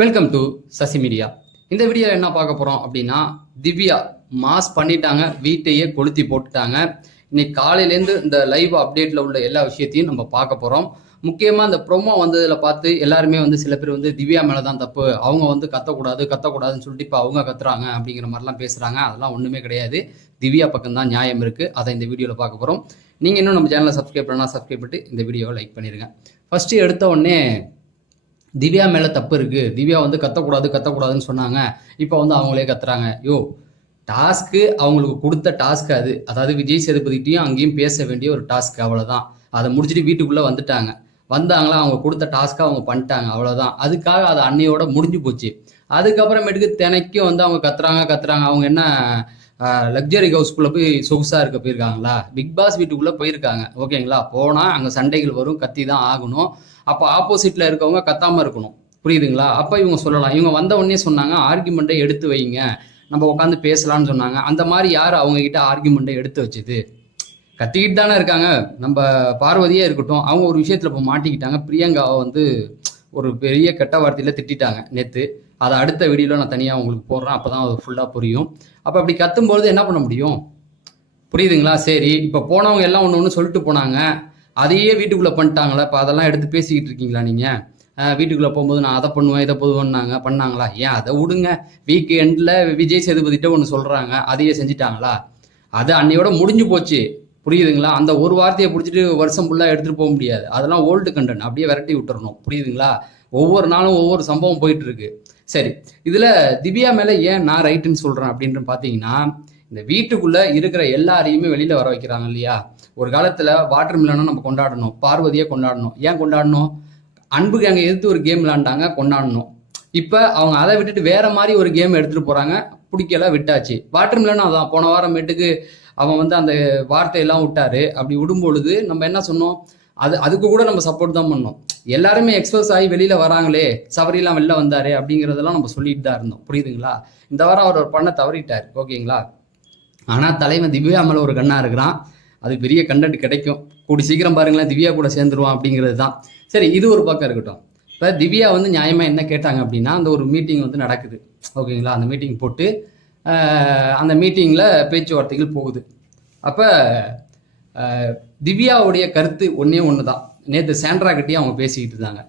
Welcome to Sasi media. இந்த வீடியோவில் என்ன பார்க்க போகிறோம் அப்படின்னா, திவ்யா மாஸ் பண்ணிட்டாங்க, வீட்டையே கொளுத்தி போட்டுட்டாங்க. இன்னைக்கு காலையிலேருந்து இந்த லைவ் அப்டேட்டில் உள்ள எல்லா விஷயத்தையும் நம்ம பார்க்க போகிறோம். முக்கியமாக இந்த ப்ரொமோ வந்ததில் பார்த்து எல்லாருமே சில பேர் திவ்யா மேலே தான் தப்பு, அவங்க கத்தக்கூடாதுன்னு சொல்லிட்டு இப்போ அவங்க கத்துறாங்க அப்படிங்கிற மாதிரிலாம் பேசுகிறாங்க. அதெல்லாம் ஒன்றுமே கிடையாது. திவ்யா பக்கம் தான் நியாயம் இருக்குது. அதை இந்த வீடியோவில் பார்க்க போகிறோம். நீங்கள் இன்னும் நம்ம சேனலை சப்ஸ்கிரைப் பண்ணலாம், சப்ஸ்கிரைப் பண்ணிட்டு இந்த வீடியோவை லைக் பண்ணிடுங்க. ஃபஸ்ட்டு எடுத்த உடனே திவ்யா மேலே தப்பு இருக்குது, திவ்யா கத்தக்கூடாதுன்னு சொன்னாங்க, இப்போ அவங்களே கத்துறாங்க. டாஸ்க்கு அவங்களுக்கு கொடுத்த டாஸ்க் அது, அதாவது விஜய் சேதுபதிட்டையும் அங்கேயும் பேச வேண்டிய ஒரு டாஸ்க், அவ்வளோதான். அதை முடிச்சுட்டு வீட்டுக்குள்ளே வந்தாங்களா, அவங்க கொடுத்த டாஸ்க்கை அவங்க பண்ணிட்டாங்க, அவ்வளோதான். அதுக்காக அது அன்னையோட முடிஞ்சு போச்சு. அதுக்கப்புறமேட்டுக்கு தினைக்கும் அவங்க கத்துறாங்க. அவங்க என்ன லக்ஸரி ஹவுஸ்குள்ளே போய் சொகுசாக இருக்க போயிருக்காங்களா? பிக் பாஸ் வீட்டுக்குள்ளே போயிருக்காங்க, ஓகேங்களா? போனால் அங்கே சண்டைகள் வரும், கத்தி தான் ஆகணும். அப்போ ஆப்போசிட்டில் இருக்கவங்க கத்தாமல் இருக்கணும், புரியுதுங்களா? அப்போ இவங்க சொல்லலாம். இவங்க வந்த உடனே சொன்னாங்க, ஆர்கியூமெண்ட்டை எடுத்து வைங்க, நம்ம உட்காந்து பேசலான்னு சொன்னாங்க. அந்த மாதிரி யார் அவங்ககிட்ட ஆர்கியூமெண்ட்டை எடுத்து வச்சுது? கத்திக்கிட்டு தானே இருக்காங்க. நம்ம பார்வதியே இருக்கட்டும், அவங்க ஒரு விஷயத்தில் இப்போ மாட்டிக்கிட்டாங்க. பிரியங்காவை ஒரு பெரிய கெட்ட வார்த்தையில் திட்டாங்க நேற்று. அதை அடுத்த வீடியோவில் நான் தனியாக உங்களுக்கு போடுறேன், அப்போ தான் அது ஃபுல்லாக புரியும். அப்போ அப்படி கத்தும்பொழுது என்ன பண்ண முடியும்? புரியுதுங்களா? சரி, இப்போ போனவங்க எல்லாம் ஒன்று சொல்லிட்டு போனாங்க, அதையே வீட்டுக்குள்ளே பண்ணிட்டாங்களா? இப்போ அதெல்லாம் எடுத்து பேசிக்கிட்டு இருக்கீங்களா நீங்கள்? வீட்டுக்குள்ளே போகும்போது நான் அதை பண்ணுவேன், இதை பண்ணாங்களா? ஏன் அதை விடுங்க. வீக் எண்டில் விஜய் சேதுபதிட்ட ஒன்று சொல்கிறாங்க, அதையே செஞ்சுட்டாங்களா? அது அன்னையோட முடிஞ்சு போச்சு, புரியுதுங்களா? அந்த ஒரு வார்த்தையை பிடிச்சிட்டு வருஷம் ஃபுல்லாக எடுத்துகிட்டு போக முடியாது. அதெல்லாம் ஓல்டு கண்டென்ட், அப்படியே விரட்டி விட்டுறணும், புரியுதுங்களா? ஒவ்வொரு நாளும் ஒவ்வொரு சம்பவம் போயிட்டு இருக்கு. சரி, இதில் திவ்யா மேலே ஏன் நான் ரைட்டுன்னு சொல்கிறேன் அப்படின்னு பார்த்தீங்கன்னா, இந்த வீட்டுக்குள்ளே இருக்கிற எல்லாரையுமே வெளியில் வர வைக்கிறாங்க இல்லையா? ஒரு காலத்தில் வாட்டர் மிலனை நம்ம கொண்டாடணும், பார்வதியை கொண்டாடணும். ஏன் கொண்டாடணும்? அன்புக்கு அங்கே எதிர்த்து ஒரு கேம் விளாண்டாங்க, கொண்டாடணும். இப்போ அவங்க அதை விட்டுட்டு வேற மாதிரி ஒரு கேம் எடுத்துகிட்டு போகிறாங்க, பிடிக்கல, விட்டாச்சு. வாட்டர் மிலனும் அதான். போன வாரமேட்டுக்கு அவன் அந்த வார்த்தையெல்லாம் விட்டாரு. அப்படி விடும்பொழுது நம்ம என்ன சொன்னோம்? அதுக்கு கூட நம்ம சப்போர்ட் தான் பண்ணோம். எல்லாருமே எக்ஸ்போஸ் ஆகி வெளியில வராங்களே, சபரிலாம் வெளில வந்தாரு அப்படிங்கிறதெல்லாம் நம்ம சொல்லிட்டு தான் இருந்தோம், புரியுதுங்களா? இந்த வாரம் அவர் பண்ண தவறிட்டார், ஓகேங்களா? ஆனால் தலைவன் திவ்யா மேலே ஒரு கண்ணா இருக்கிறான். அது பெரிய கண்டென்ட் கிடைக்கும், கூடி சீக்கிரம் பாருங்களேன், திவ்யா கூட சேர்ந்துருவான் அப்படிங்கிறது தான். சரி, இது ஒரு பக்கம் இருக்கட்டும். இப்போ திவ்யா நியாயமாக என்ன கேட்டாங்க அப்படின்னா, அந்த ஒரு மீட்டிங் நடக்குது, ஓகேங்களா? அந்த மீட்டிங் போட்டு அந்த மீட்டிங்கில் பேச்சுவார்த்தைகள் போகுது. அப்போ திவ்யாவுடைய கருத்து ஒன்று தான். நேற்று சாண்ட்ரா கிட்டேயும் அவங்க பேசிக்கிட்டு இருந்தாங்க.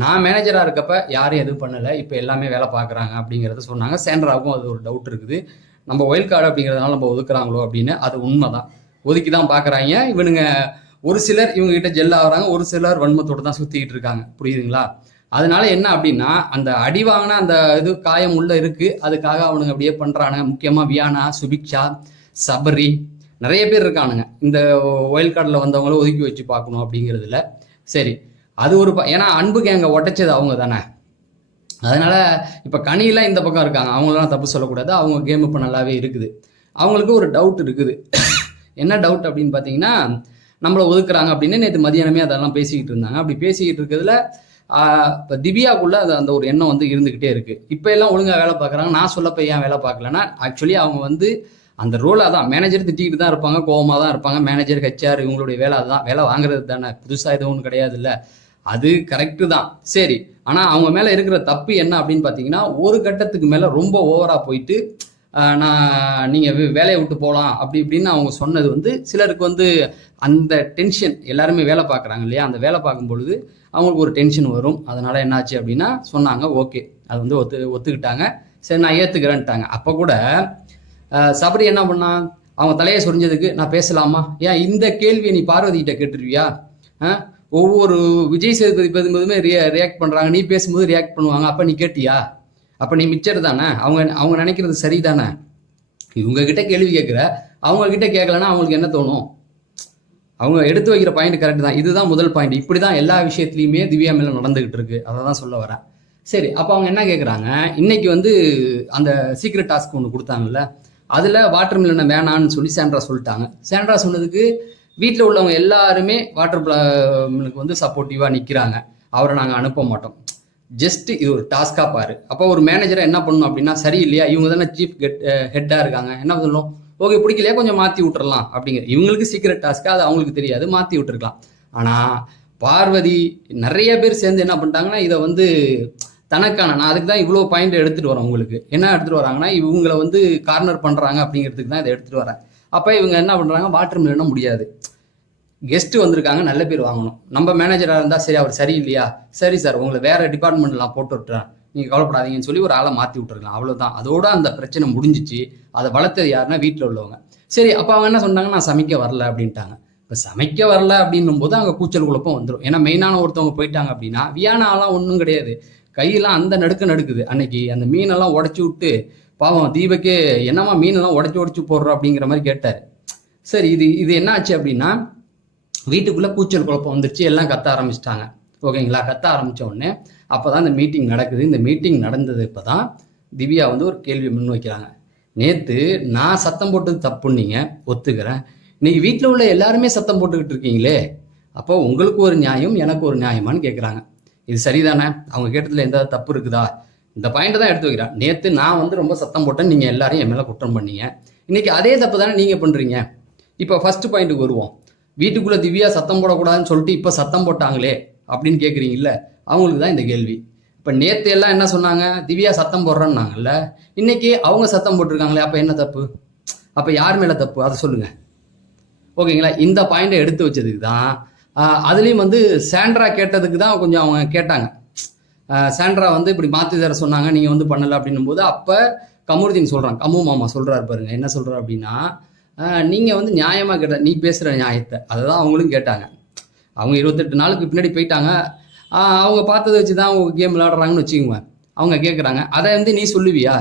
நான் மேனேஜராக இருக்கப்ப யாரும் எதுவும் பண்ணலை, இப்போ எல்லாமே வேலை பார்க்குறாங்க அப்படிங்கிறத சொன்னாங்க. சாண்ட்ராவுக்கும் அது ஒரு டவுட் இருக்குது, நம்ம ஒயில் கார்டு அப்படிங்கிறதுனால நம்ம ஒதுக்குறாங்களோ அப்படின்னு. அது உண்மை தான், ஒதுக்கி தான் பார்க்குறாங்க. இவனுங்க ஒரு சிலர் இவங்ககிட்ட ஜெல் ஆகுறாங்க, ஒரு சிலர் வன்மத்தோடு தான் சுற்றிக்கிட்டு இருக்காங்க, புரியுதுங்களா? அதனால என்ன அப்படின்னா, அந்த அடி வாங்கின அந்த இது காயம் உள்ள இருக்குது, அதுக்காக அவனுங்க அப்படியே பண்ணுறானுங்க. முக்கியமாக வியானா, சுபிக்ஷா, சபரி, நிறைய பேர் இருக்கானுங்க இந்த ஒயில் கார்டில் வந்தவங்கள ஒதுக்கி வச்சு பார்க்கணும் அப்படிங்கிறதுல. சரி, அது ஒரு ஏன்னா அன்புக்கு அங்கே ஒட்டைச்சது அவங்க தானே. அதனால இப்போ கனியெல்லாம் இந்த பக்கம் இருக்காங்க, அவங்களெல்லாம் தப்பு சொல்லக்கூடாது. அவங்க கேம் இப்போ நல்லாவே இருக்குது. அவங்களுக்கு ஒரு டவுட் இருக்குது. என்ன டவுட் அப்படின்னு பார்த்தீங்கன்னா, நம்மளை ஒதுக்குறாங்க அப்படின்னு நேற்று மதியானமே அதெல்லாம் பேசிக்கிட்டு இருந்தாங்க. அப்படி பேசிக்கிட்டு இருக்கிறதுல இப்போ திவ்யாவுக்குள்ள அந்த ஒரு எண்ணம் இருந்துக்கிட்டே இருக்குது. இப்போ எல்லாம் ஒழுங்காக வேலை பார்க்குறாங்க. நான் சொல்லப்போ ஏன் வேலை பார்க்கலன்னா, ஆக்சுவலி அவங்க அந்த ரோல் அதான். மேனேஜர் திட்டிக்கிட்டு தான் இருப்பாங்க, கோவமாக தான் இருப்பாங்க. மேனேஜர், ஹெச்ஆர் இவங்களுடைய வேலை அதுதான், வேலை வாங்குறது தானே, புதுசாக எதுவும் ஒன்றும் கிடையாது இல்லை. அது கரெக்டு தான். சரி, ஆனால் அவங்க மேலே இருக்கிற தப்பு என்ன அப்படின்னு பார்த்தீங்கன்னா, ஒரு கட்டத்துக்கு மேலே ரொம்ப ஓவராக போயிட்டு நீங்கள் வேலையை விட்டு போகலாம் அப்படி இப்படின்னு அவங்க சொன்னது சிலருக்கு அந்த டென்ஷன், எல்லாருமே வேலை பார்க்குறாங்க இல்லையா? அந்த வேலை பார்க்கும் பொழுது அவங்களுக்கு ஒரு டென்ஷன் வரும். அதனால் என்னாச்சு அப்படின்னா சொன்னாங்க, ஓகே, அது ஒத்துக்கிட்டாங்க. சரி, நான் ஏற்றுக்கிறேன்ட்டாங்க. அப்போ கூட சபரி என்ன பண்ணா, அவங்க தலையை சொரிஞ்சதுக்கு நான் பேசலாமா? ஏன் இந்த கேள்வியை நீ பார்வதிகிட்ட கேட்டுருவியா? ஒவ்வொரு விஜய் சேதுபதி பேசும்போதுமே ரியாக்ட் பண்ணுறாங்க, நீ பேசும்போது ரியாக்ட் பண்ணுவாங்க. அப்போ நீ கேட்டியா? அப்போ நீ மிச்சர் தானே. அவங்க நினைக்கிறது சரி தானே. இவங்ககிட்ட கேள்வி கேட்குற, அவங்கக்கிட்ட கேட்கலன்னா அவங்களுக்கு என்ன தோணும்? அவங்க எடுத்து வைக்கிற பாயிண்ட் கரெக்ட் தான். இதுதான் முதல் பாயிண்ட். இப்படி தான் எல்லா விஷயத்துலையுமே திவ்யா மேலே நடந்துகிட்டு இருக்கு. அதை தான் சொல்ல வரேன். சரி, அப்போ அவங்க என்ன கேட்குறாங்க, இன்னைக்கு அந்த சீக்ரெட் டாஸ்க் ஒன்று கொடுத்தாங்கல்ல, அதில் வாட்டர் மிலனை வேணான்னு சொல்லி சாண்ட்ரா சொல்லிட்டாங்க. சாண்ட்ரா சொன்னதுக்கு வீட்டில் உள்ளவங்க எல்லாருமே வாட்டர் மிலனுக்கு சப்போர்ட்டிவாக நிற்கிறாங்க. அவரை நாங்கள் அனுப்ப மாட்டோம், ஜஸ்ட் இது ஒரு டாஸ்காக பாரு. அப்போ ஒரு மேனேஜரை என்ன பண்ணணும் அப்படின்னா, சரி இல்லையா, இவங்க தானே சீஃப் ஹெட்டாக இருக்காங்க, என்ன சொல்லணும், ஓகே பிடிக்கலையா கொஞ்சம் மாற்றி விட்டுறலாம் அப்படிங்கிற. இவங்களுக்கு சீக்ரெட் டாஸ்க்காக அது அவங்களுக்கு தெரியாது, மாற்றி விட்டுருக்கலாம். ஆனால் பார்வதி நிறைய பேர் சேர்ந்து என்ன பண்ணிட்டாங்கன்னா, இதை தனக்கான நான் அதுக்கு தான் இவ்வளோ பாயிண்ட் எடுத்துகிட்டு வரேன். உங்களுக்கு என்ன எடுத்துகிட்டு வராங்கன்னா, இவங்களை வந்து கார்னர் பண்ணுறாங்க அப்படிங்கிறதுக்கு தான் இதை எடுத்துகிட்டு வரேன். அப்போ இவங்க என்ன பண்ணுறாங்க, வாட்டர் மில்லனா முடியாது, கெஸ்ட்டு வந்திருக்காங்க, நல்ல பேர் வாங்கணும். நம்ம மேனேஜராக இருந்தால் சரி அவர் சரியில்லையா, சரி சார் உங்களை வேறு டிபார்ட்மெண்ட்டில் நான் போட்டு விட்டுறேன், நீங்கள் கவலைப்படாதீங்கன்னு சொல்லி ஒரு ஆளை மாற்றி விட்டுருக்கலாம், அவ்வளோதான். அதோட அந்த பிரச்சனை முடிஞ்சிச்சு. அதை வளர்த்தது யாருன்னா வீட்டில் உள்ளவங்க. சரி, அப்போ அவங்க என்ன சொன்னாங்க, நான் சமைக்க வரல அப்படின்ட்டாங்க. இப்போ சமைக்க வரல அப்படின்னும் போது அங்கே கூச்சல் குழப்பம் வந்துடும். ஏன்னா மெயினான ஒருத்தவங்க போயிட்டாங்க அப்படின்னா, வியானாலாம் ஒன்றும் கிடையாது, கையெல்லாம் அந்த நடுக்குது. அன்னைக்கு அந்த மீனெல்லாம் உடச்சி விட்டு பாவம் தீபக்கே என்னம்மா மீனெல்லாம் உடச்சி போடுறோம் அப்படிங்கிற மாதிரி கேட்டார். சரி, இது என்ன ஆச்சு அப்படின்னா, வீட்டுக்குள்ளே கூச்சல் குழப்பம் வந்துருச்சு, எல்லாம் கத்த ஆரம்பிச்சிட்டாங்க. ஓகேங்களா, கத்த ஆரம்பித்த உடனே அப்போ தான் இந்த மீட்டிங் நடக்குது. இந்த மீட்டிங் நடந்தது இப்போ தான் திவ்யா வந்து ஒரு கேள்வி முன் வைக்கிறாங்க. நேற்று நான் சத்தம் போட்டது தப்புன்னீங்க, ஒத்துக்கிறேன். இன்னைக்கு வீட்டில் உள்ள எல்லாருமே சத்தம் போட்டுக்கிட்டு இருக்கீங்களே, அப்போ உங்களுக்கு ஒரு நியாயம் எனக்கு ஒரு நியாயமானு கேட்குறாங்க. இது சரிதானே? அவங்க கேட்டதில் எந்த தப்பு இருக்குதா? இந்த பாயிண்ட்டை தான் எடுத்து வைக்கிறான். நேற்று நான் வந்து ரொம்ப சத்தம் போட்டேன், நீங்கள் எல்லாரும் என் மேலே குற்றம் பண்ணீங்க, இன்னைக்கு அதே தப்பு தானே நீங்கள் பண்ணுறீங்க. இப்போ ஃபர்ஸ்ட் பாயிண்ட்டுக்கு வருவோம். வீட்டுக்குள்ளே திவ்யா சத்தம் போடக்கூடாதுன்னு சொல்லிட்டு இப்போ சத்தம் போட்டாங்களே அப்படின்னு கேட்குறீங்கல்ல, அவங்களுக்கு தான் இந்த கேள்வி. இப்போ நேற்று எல்லாம் என்ன சொன்னாங்க, திவ்யா சத்தம் போடுறேன்னாங்கல்ல, இன்னைக்கு அவங்க சத்தம் போட்டிருக்காங்களே, அப்போ என்ன தப்பு? அப்போ யார் மேலே தப்பு அதை சொல்லுங்கள். ஓகேங்களா, இந்த பாயிண்டை எடுத்து வச்சதுக்கு தான். அதுலேயும் வந்து சாண்ட்ரா கேட்டதுக்கு தான் கொஞ்சம் அவங்க கேட்டாங்க. சாண்ட்ரா வந்து இப்படி மாற்றி தர சொன்னாங்க, நீங்கள் வந்து பண்ணலை அப்படின்னும் போது அப்போ கமருதீன் சொல்கிறான், கம்மு மாமா சொல்கிறாரு பாருங்க, என்ன சொல்கிறார் அப்படின்னா, நீங்கள் வந்து நியாயமாக கேட்ட, நீ பேசுகிற நியாயத்தை அதை தான் அவங்களும் கேட்டாங்க. அவங்க 28 நாளுக்கு பின்னாடி போயிட்டாங்க, அவங்க பார்த்ததை வச்சு தான் அவங்க கேம் விளையாடுறாங்கன்னு வச்சுக்கோங்க. அவங்க கேட்குறாங்க, அதை வந்து நீ சொல்லுவியா?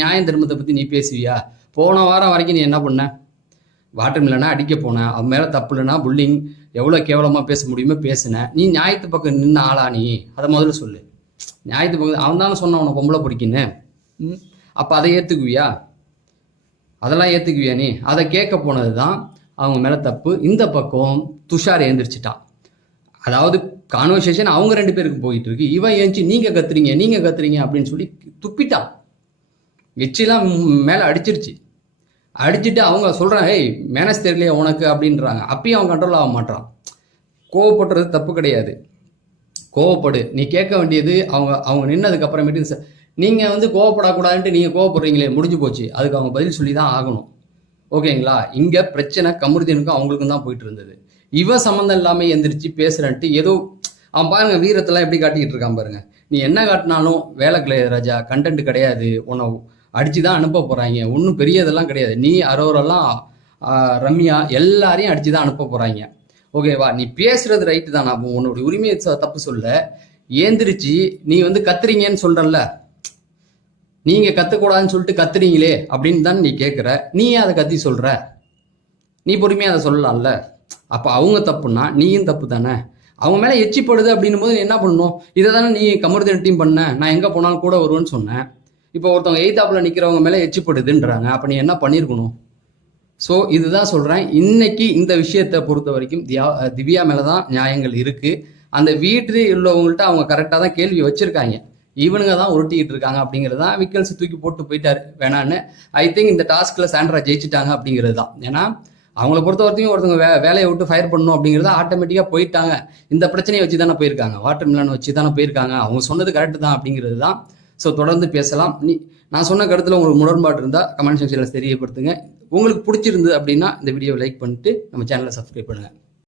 நியாயம் தர்மத்தை பற்றி நீ பேசுவியா? போன வாரம் வரைக்கும் நீ என்ன பண்ண? வாட்டர் மில்லனா அடிக்க போனேன், அவன் மேலே தப்பு இல்லைன்னா புல்லிங் எவ்வளோ கேவலமாக பேச முடியுமோ பேசினேன், நீ நியாயத்து பக்கம் நின்று ஆளா? நீ அதை முதல்ல சொல்லு. நியாயத்து பக்கம் அவன் தானே சொன்னான் உனக்கு பொம்பளை பிடிக்குன்னு, அப்போ அதை ஏற்றுக்குவியா? அதெல்லாம் ஏற்றுக்குவியா நீ? அதை கேட்க போனது தான் அவங்க மேலே தப்பு. இந்த பக்கம் துஷார் எழுந்திரிச்சிட்டான். அதாவது கான்வர்சேஷன் அவங்க 2 பேருக்கு போயிட்டு இருக்கு, இவன் ஏஞ்சி நீங்கள் கத்துறீங்க அப்படின்னு சொல்லி துப்பிட்டான். எச்சிலாம் மேலே அடிச்சுட்டு அவங்க சொல்கிறாங்க, ஏய் மேனஸ் தெரியலையே உனக்கு அப்படின்றாங்க. அப்பயும் அவன் கண்ட்ரோல் ஆக மாட்டான். கோவப்படுறது தப்பு கிடையாது, கோவப்படு. நீ கேட்க வேண்டியது அவங்க நின்னதுக்கு அப்புறமேட்டு நீங்கள் வந்து கோவப்படக்கூடாதுன்ட்டு நீங்கள் கோவப்படுறீங்களே, முடிஞ்சு போச்சு, அதுக்கு அவங்க பதில் சொல்லி தான் ஆகணும். ஓகேங்களா, இங்கே பிரச்சனை கமருதீனுக்கும் அவங்களுக்கும் தான் போயிட்டு இருந்தது. இவன் சம்மந்தம் இல்லாமல் எந்திரிச்சு பேசுகிறன்ட்டு ஏதோ அவன் பாருங்க வீரத்தெல்லாம் எப்படி காட்டிக்கிட்டு இருக்கான் பாருங்க. நீ என்ன காட்டினாலும் வேலை கிடையாது ராஜா, கண்டென்ட் கிடையாது, உன்னை அடித்து தான் அனுப்ப போகிறாங்க, ஒன்றும் பெரிய இதெல்லாம் கிடையாது. நீ அரோரெல்லாம் ரம்யா எல்லாரையும் அடித்து தான் அனுப்ப போகிறாங்க. ஓகேவா, நீ பேசுறது ரைட்டு தான், நான் உன்னோட உரிமையை தப்பு சொல்ல. ஏந்திரிச்சு நீ வந்து கத்துறீங்கன்னு சொல்கிறல்ல, நீங்கள் கற்றுக்கூடாதுன்னு சொல்லிட்டு கத்துறீங்களே அப்படின்னு தான் நீ கேட்குற. நீ ஏன் அதை கத்தி சொல்கிற? நீ பொறுமையாக அதை சொல்லலாம்ல. அப்போ அவங்க தப்புன்னா நீயும் தப்பு தானே. அவங்க மேலே எச்சிப்படுது அப்படின்னும் போது என்ன பண்ணணும்? இதை தானே நீ கமருதீன் டீம் பண்ண, நான் எங்கே போனாலும் கூட வருவேன்னு சொன்னேன். இப்போ ஒருத்தவங்க எய்தாப்பில் நிற்கிறவங்க மேலே எச்சிப்படுதுன்றாங்க, அப்போ நீ என்ன பண்ணியிருக்கணும்? ஸோ இதுதான் சொல்கிறேன், இன்னைக்கு இந்த விஷயத்தை பொறுத்த வரைக்கும் திவ்யா மேலே தான் நியாயங்கள் இருக்குது. அந்த வீட்டில் உள்ளவங்கள்ட்ட அவங்க கரெக்டாக தான் கேள்வி வச்சுருக்காங்க, இவனுங்க தான் உருட்டிக்கிட்டு இருக்காங்க அப்படிங்கிறது தான். விக்கல்ஸ் தூக்கி போட்டு போயிட்டார் வேணான்னு. ஐ திங்க் இந்த டாஸ்கில் சாண்ட்ரா ஜெயிச்சிட்டாங்க அப்படிங்கிறது தான். ஏன்னா அவங்கள பொறுத்த வரைக்கும் ஒருத்தவங்க வேலையை விட்டு ஃபயர் பண்ணணும் அப்படிங்கிறத ஆட்டோமேட்டிக்காக போயிட்டாங்க. இந்த பிரச்சனையை வச்சு தானே போயிருக்காங்க, வாட்டர் மில்லனை வச்சு தானே போயிருக்காங்க. அவங்க சொன்னது கரெக்டு தான் அப்படிங்கிறது தான். ஸோ தொடர்ந்து பேசலாம். நான் சொன்ன கருத்தில் உங்களுக்கு முரண்பாடு இருந்தால் கமெண்ட் செக்ஷனில் தெரியப்படுத்துங்க. உங்களுக்கு பிடிச்சிருந்தது அப்படின்னா இந்த வீடியோவை லைக் பண்ணிட்டு நம்ம சேனலை சப்ஸ்கிரைப் பண்ணுங்கள்.